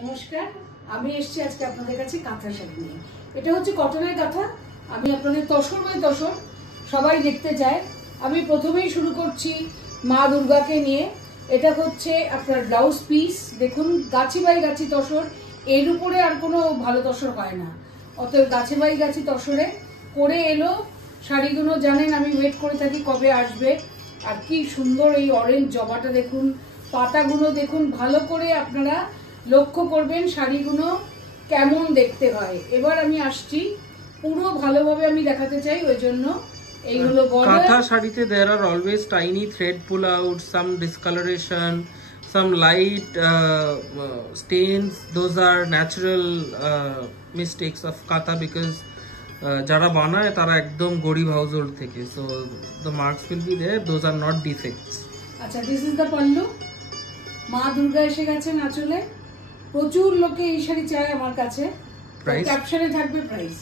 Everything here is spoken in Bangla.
নমস্কার, আমি এসেছি আজকে আপনাদের কাছে কাঁথা শাড়ি নিয়ে। এটা হচ্ছে কটনের কাঁথা। আমি আপনাদের তসর বাই তসর সবাই দেখতে চায়। আমি প্রথমেই শুরু করছি মা দুর্গাকে নিয়ে। এটা হচ্ছে আপনার ব্লাউজ পিস। দেখুন গাছি বাই গাছি তসর, এর উপরে আর কোনো ভালো তসর হয় না। অতএব গাছে বাই গাছি তসরে করে এলো শাড়িগুলো। জানেন আমি ওয়েট করে থাকি কবে আসবে। আর কি সুন্দর এই অরেঞ্জ জবাটা দেখুন, পাতাগুলো দেখুন, ভালো করে আপনারা লক্ষ্য করবেন শাড়িগুলো কেমন দেখতে হয়। এবার আমি আসছি, পুরো ভালোভাবে আমি দেখাতে চাই, ওই জন্য এই হলো বর্ডার। কাঁথা শাড়িতে there are always tiny thread pull out, some discoloration, some light stains. Those are natural mistakes of কাঁথা because যারা বানায় তারা একদম গরিব হাউসহোল্ড থেকে, so the marks will be there. Those are not defects. আচ্ছা, দিস ইজ দ্য পাল্লু। মা দুর্গা এসে গেছেন আঁচলে। প্রচুর লোকে এই শাড়ি চায় আমার কাছে। ক্যাপশনে থাকবে প্রাইস।